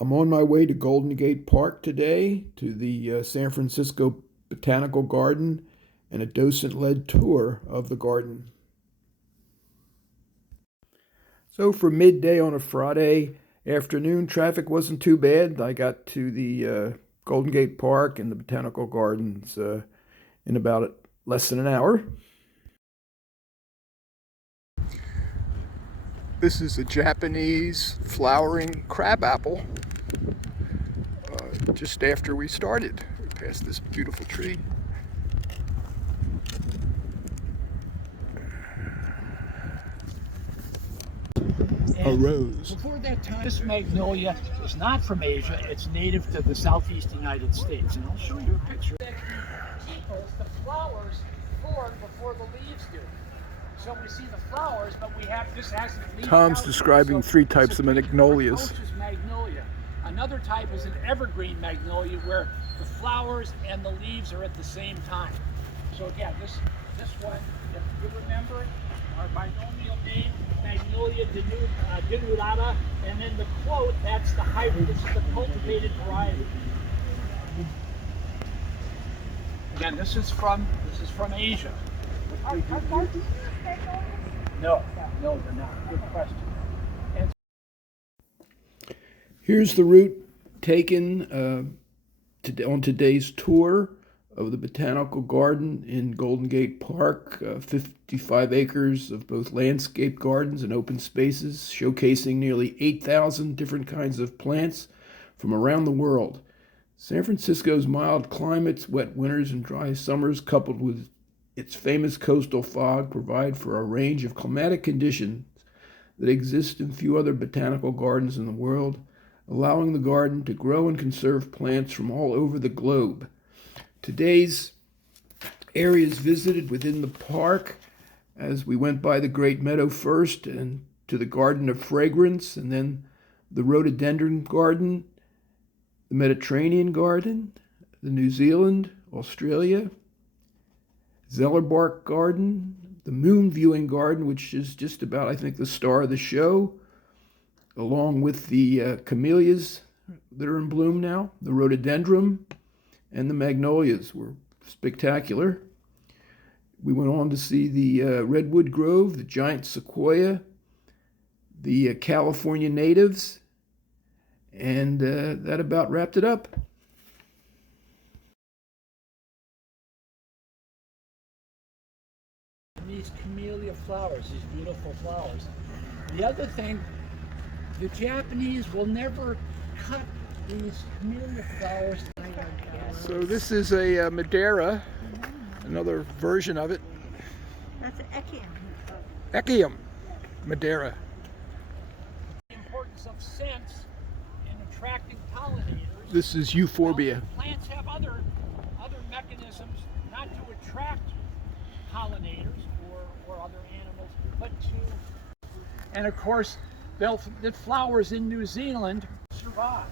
I'm on my way to Golden Gate Park today to the San Francisco Botanical Garden and a docent-led tour of the garden. So for midday on a Friday afternoon, traffic wasn't too bad. I got to the Golden Gate Park and the Botanical Gardens in about less than an hour. This is a Japanese flowering crabapple. Just after we started, we passed this beautiful tree. A rose. Before that time, this magnolia is not from Asia. It's native to the southeast United States. And I'll show you a picture. The flowers form before the leaves do. So we see the flowers, but we have this hasn't leafed Tom's out. describing three types of magnolias. Magnolia. Another type is an evergreen magnolia where the flowers and the leaves are at the same time. So again, this one, if you remember, our binomial name, Magnolia denudata, and then the quote, that's the hybrid. This is the cultivated variety. Again, this is from Asia. No, they're not. Good question. Here's the route taken on today's tour of the Botanical Garden in Golden Gate Park. 55 acres of both landscape gardens and open spaces, showcasing nearly 8,000 different kinds of plants from around the world. San Francisco's mild climates, wet winters, and dry summers, coupled with its famous coastal fog, provide for a range of climatic conditions that exist in few other botanical gardens in the world, allowing the garden to grow and conserve plants from all over the globe. Today's areas visited within the park, as we went by the Great Meadow first and to the Garden of Fragrance, and then the Rhododendron Garden, the Mediterranean Garden, the New Zealand, Australia, Zellerbark Garden, the Moon Viewing Garden, which is just about, I think, the star of the show, along with the camellias that are in bloom now. The rhododendron and the magnolias were spectacular. We went on to see the redwood grove, the giant sequoia, the California natives, and that about wrapped it up. These camellia flowers, these beautiful flowers. The other thing, the Japanese will never cut these camellia flowers. So this is a Madeira, another version of it. That's Echium. Echium Madeira. The importance of scents in attracting pollinators. This is euphorbia. Plants have other mechanisms not to attract pollinators or other animals, but to, and of course, the flowers in New Zealand survive.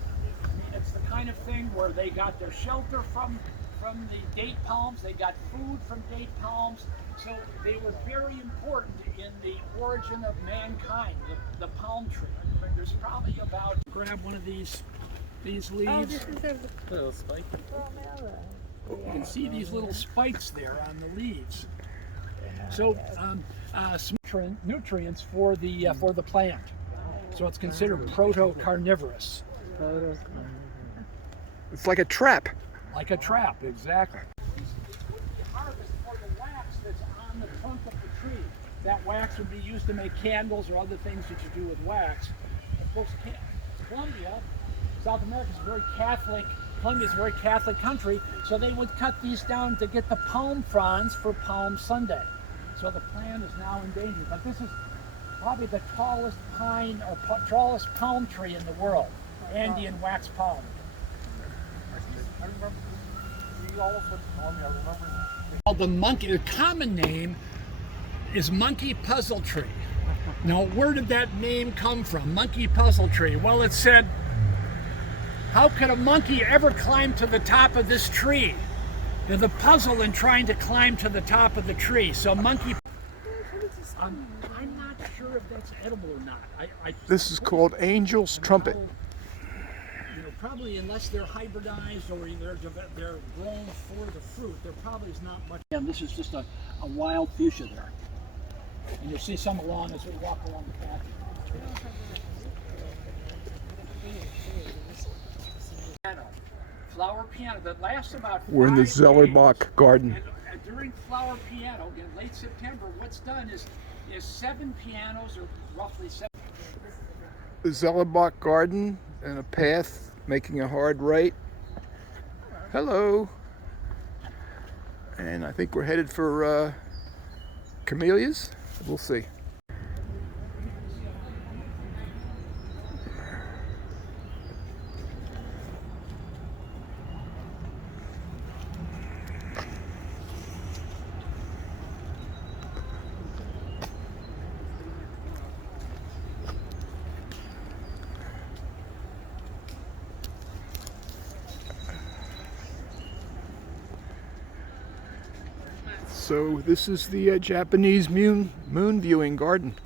I mean, it's the kind of thing where they got their shelter from the date palms, they got food from date palms, so they were very important in the origin of mankind, the palm tree. There's probably about, grab one of these leaves. Oh, this is a little spike. bromella. You can see these little spikes there on the leaves. So some nutrients for the plant. So it's considered proto-carnivorous. It's like a trap. Like a trap, exactly. These would be harvested for the wax that's on the trunk of the tree. That wax would be used to make candles or other things that you do with wax. Of course, Colombia, South America is very Catholic. Colombia is a very Catholic country, so they would cut these down to get the palm fronds for Palm Sunday. So the plant is now endangered. But this is probably the tallest pine or tallest palm tree in the world, Andean wax palm. I remember we all went to Colombia. I remember. Well, the monkey, the common name is monkey puzzle tree. Now, where did that name come from? Monkey puzzle tree. Well, it said, how could a monkey ever climb to the top of this tree? The puzzle in trying to climb to the top of the tree. So monkey. I'm not sure if that's edible or not. This is called Angel's Trumpet. probably, unless they're hybridized or they're grown for the fruit, there probably is not much. And this is just a wild fuchsia there. And you'll see some along as we walk along the path. Flower piano that lasts about 5 We're in the days. Zellerbach Garden. And during flower piano in late September, what's done is 7 pianos, or roughly 7. The Zellerbach Garden and a path making a hard right. Hello. And I think we're headed for camellias. We'll see. So this is the Japanese moon viewing garden.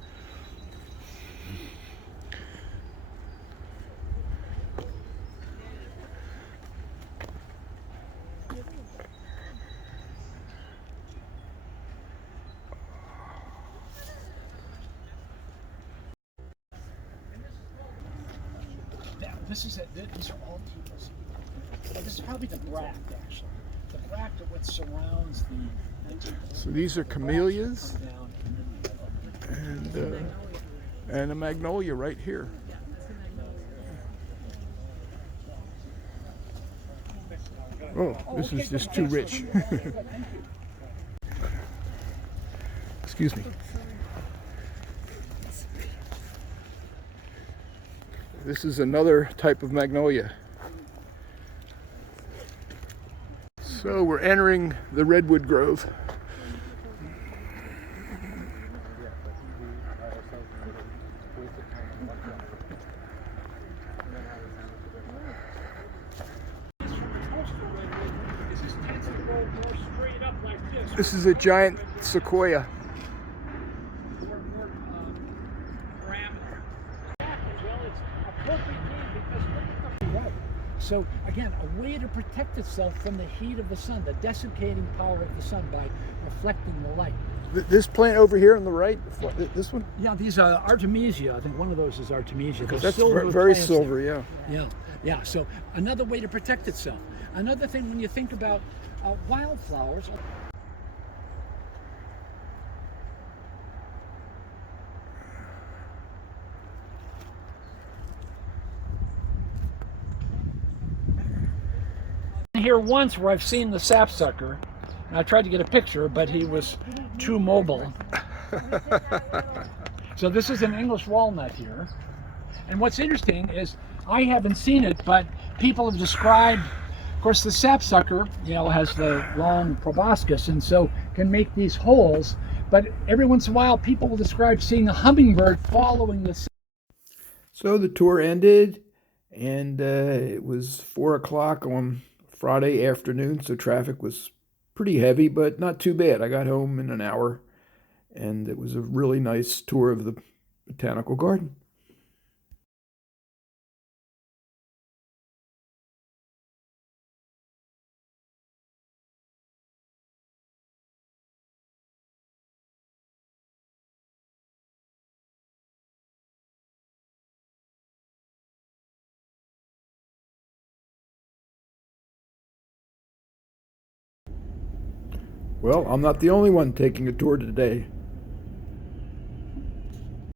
These are all people's. This is probably the bract, actually. The bract of what surrounds the. So these are camellias and a magnolia right here. Oh, this is just too rich. Excuse me. This is another type of magnolia. So we're entering the redwood grove. This is a giant sequoia. So again, a way to protect itself from the heat of the sun, the desiccating power of the sun by reflecting the light. This plant over here on the right, this one? Yeah, these are Artemisia. I think one of those is Artemisia. That's very silver, yeah. Yeah. So another way to protect itself. Another thing when you think about wildflowers. Here once where I've seen the sapsucker, and I tried to get a picture, but he was too mobile. So this is an English walnut here. And what's interesting is I haven't seen it, but people have described, of course, the sapsucker, has the long proboscis and so can make these holes. But every once in a while, people will describe seeing a hummingbird following the. So the tour ended, and it was 4 o'clock on Friday afternoon, so traffic was pretty heavy, but not too bad. I got home in an hour, and it was a really nice tour of the Botanical Garden. Well, I'm not the only one taking a tour today.